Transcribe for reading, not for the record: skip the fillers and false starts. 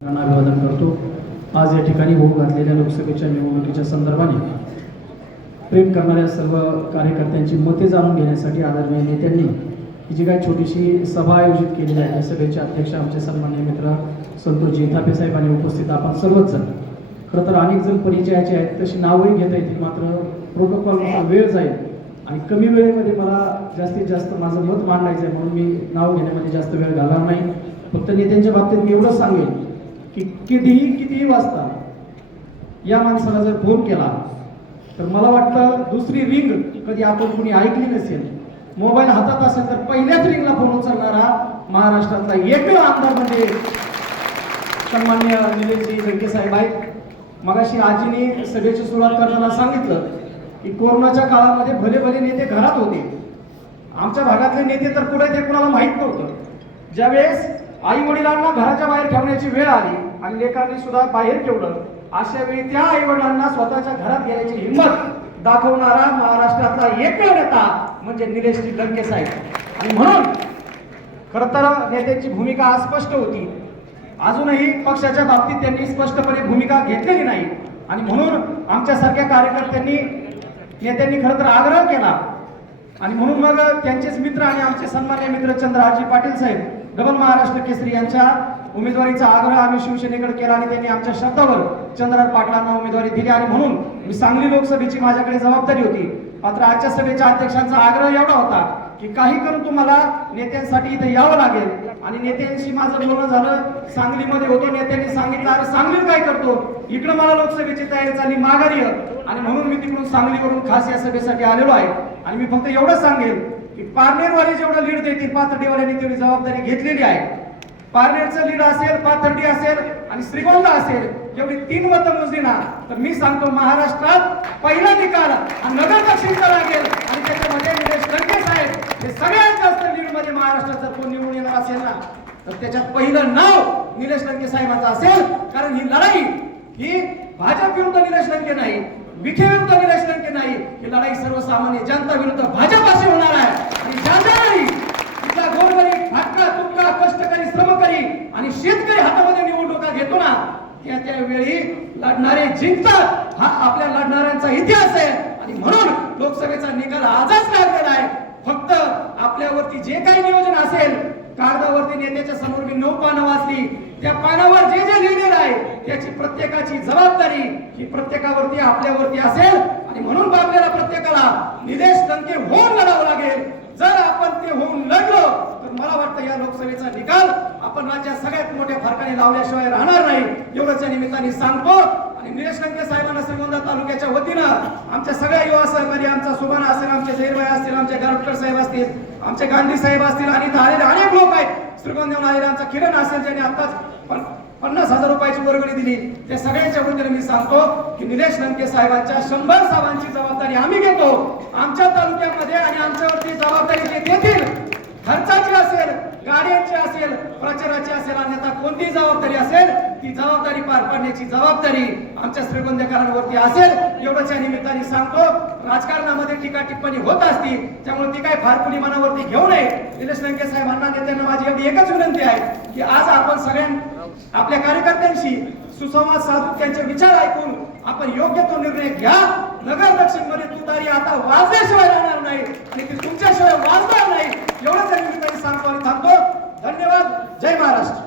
अभिवादन करतो। आज या ठिकाणी होऊ घातलेल्या लोकसभेच्या निवडणुकीच्या संदर्भाने प्रेम करणाऱ्या सर्व कार्यकर्त्यांची मते जाणून घेण्यासाठी आदरणीय नेत्यांनी ही जी काही छोटीशी सभा आयोजित केलेली आहे, सभेचे अध्यक्ष आमचे सन्माननीय मित्र संतोषजी थापे साहेबांनी उपस्थित आपण सर्वच जण खरं तर अनेक जण परिचयाचे आहेत, तशी नावही घेता येतील, मात्र प्रोटोकॉलनुसार वेळ जाईल आणि कमी वेळेमध्ये मला जास्तीत जास्त माझं मत मांडायचं आहे, म्हणून मी नाव घेण्यामध्ये जास्त वेळ घालणार नाही। फक्त नेत्यांच्या बाबतीत मी एवढंच सांगेन की कितीही वाजता या माणसाला जर फोन केला तर मला वाटतं दुसरी रिंग कधी आपण कुणी ऐकली नसेल। मोबाईल हातात असेल तर पहिल्याच रिंगला फोन उचलणारा महाराष्ट्रातला एकमेव आमदार म्हणजे सन्माननीय निलेशजी लंके साहेब आहेत। मगाशी आजीने सभेची सुरुवात करताना सांगितलं की कोरोनाच्या काळामध्ये भले भले नेते घरात होते, आमच्या भागातले नेते तर कुठे ते कुणाला माहित नव्हतं। ज्यावेळेस आई वडिलांना घराच्या बाहेर ठेवण्याची वेळ आली आणि लेकरांनी सुद्धा बाहेर ठेवलं, अशा वेळी त्या आई वडिलांना स्वतःच्या घरात घ्यायची हिंमत दाखवणारा महाराष्ट्रातला एकमेव नेता म्हणजे निलेशजी लंके साहेब। आणि म्हणून खरं तर नेत्याची भूमिका अस्पष्ट होती, अजूनही पक्षाच्या बाबतीत त्यांनी स्पष्टपणे भूमिका घेतलेली नाही आणि म्हणून आमच्यासारख्या कार्यकर्त्यांनी नेत्यांनी खरं तर आग्रह केला आणि म्हणून मग त्यांचेच मित्र आणि आमचे सन्माननीय मित्र चंद्रहारजी पाटील साहेब डबल महाराष्ट्र केसरी यांच्या उमेदवारीचा आग्रह आम्ही शिवसेनेकडे केला आणि त्यांनी आमच्या शब्दावर चंद्रहार पाटलांना उमेदवारी दिली आणि म्हणून मी सांगली लोकसभेची माझ्याकडे जबाबदारी होती। मात्र आजच्या सभेच्या अध्यक्षांचा आग्रह एवढा होता की काही करून तुम्हाला नेत्यांसाठी इथे यावं लागेल आणि नेत्यांशी माझं बोलणं झालं, सांगलीमध्ये होतो, नेत्यांनी सांगितलं अरे सांगलीत काय करतो, इकडं मला लोकसभेची तयारी झाली माघारी आणि म्हणून मी तिकडून सांगलीवरून खास या सभेसाठी आलेलो आहे। आणि मी फक्त एवढं सांगेल की पारनेरवाले जेवढं लीड देतील पाथर्डीवाल्यांनी तेवढी जबाबदारी घेतलेली आहे। पारनेरचं लीड असेल, पाथर्डी असेल आणि श्रीगोंदा असेल, जेवढी 3 मतं मोजली ना तर मी सांगतो महाराष्ट्रात पहिला निकाल नगर दक्षिणचा लागेल आणि त्याच्यामध्ये निलेश लंके साहेब हे सगळ्यात जास्त लीड मध्ये महाराष्ट्रात जर कोण निवडून येणार असेल ना तर त्याच्यात पहिलं नाव निलेश लंके साहेबांचं असेल। कारण ही लढाई ही भाजप विरुद्ध निलेश लंके नाही, विखे विरुद्ध निलेश लंके नाही, ही लढाई सर्वसामान्य जनता विरुद्ध भाजप अशी होणार आहे। आणि ज्यांच्याही इथला गोरगरीब फाटका तुटका कष्टकरी श्रमकरी आणि शेतकरी हातामध्ये निवडणुका घेतो ना त्या वेळी लढणारे जिंकतात, हा आपल्या लढणाऱ्यांचा इतिहास आहे। आणि म्हणून लोकसभेचा निकाल आजच लागलेला आहे। फक्त आपल्यावरती जे काही नियोजन असेल, कागदावरती नेत्याच्या समोर मी 9 पानं वाचली, त्या पानावर जे जे लिहिलेलं आहे त्याची प्रत्येकाची जबाबदारी ही प्रत्येकावरती आपल्यावरती असेल आणि म्हणून आपल्याला प्रत्येकाला निलेश लंके होऊन लढावं लागेल। जर आपण ते होऊन लढलो तर मला वाटतं या लोकसभेचा निकाल आपण राज्यात सगळ्यात मोठ्या फरकाने लावल्याशिवाय राहणार नाही, एवढंच या निमित्ताने सांगतो। आणि निलेश लंके साहेबांना श्रीगोंदा तालुक्याच्या वतीनं आमच्या सगळ्या युवा सहकारी, आमचा सुभाना असेल, आमचे जैरभाई असतील, आमचे गारटकर साहेब असतील, आमचे गांधी साहेब असतील आणि इथं आलेले अनेक लोक आहेत, श्रीगोंद्याहून आलेले आमचा किरण असेल ज्यांनी आताच 50,000 रुपयाची वर्गणी दिली, त्या सगळ्यांच्या वतीने मी सांगतो की निलेश लंके साहेबांच्या 100 साहेबांची जबाबदारी आम्ही घेतो आमच्या तालुक्यामध्ये आणि आमच्यावरती जबाबदारी जे देतील खर्चाची असेल, गाड्यांची असेल, प्रचाराची असेल, अन्यथा कोणतीही जबाबदारी असेल ती जबाबदारी पार पाडण्याची जबाबदारी आमच्या श्रीगोंदेकरांवरती असेल, एवढंच या निमित्ताने सांगतो। राजकारणामध्ये टीका टिप्पणी होत असती त्यामुळे ती काय फार कुणी मनावरती घेऊ नये। निलेश लंके साहेबांना नेत्यांना माझी एवढी एकच विनंती आहे की आज आपण आपल्या कार्यकर्त्यांशी सुसंवाद साधून त्यांचे विचार ऐकून आपण योग्य तो निर्णय घ्या। नगर दक्षिण मध्ये तुतारी आता वाजल्याशिवाय राहणार नाही आणि ती तुमच्याशिवाय वाजणार नाही, एवढंच या निमित्ताने सांगतो आणि थांबतो। धन्यवाद। जय महाराष्ट्र।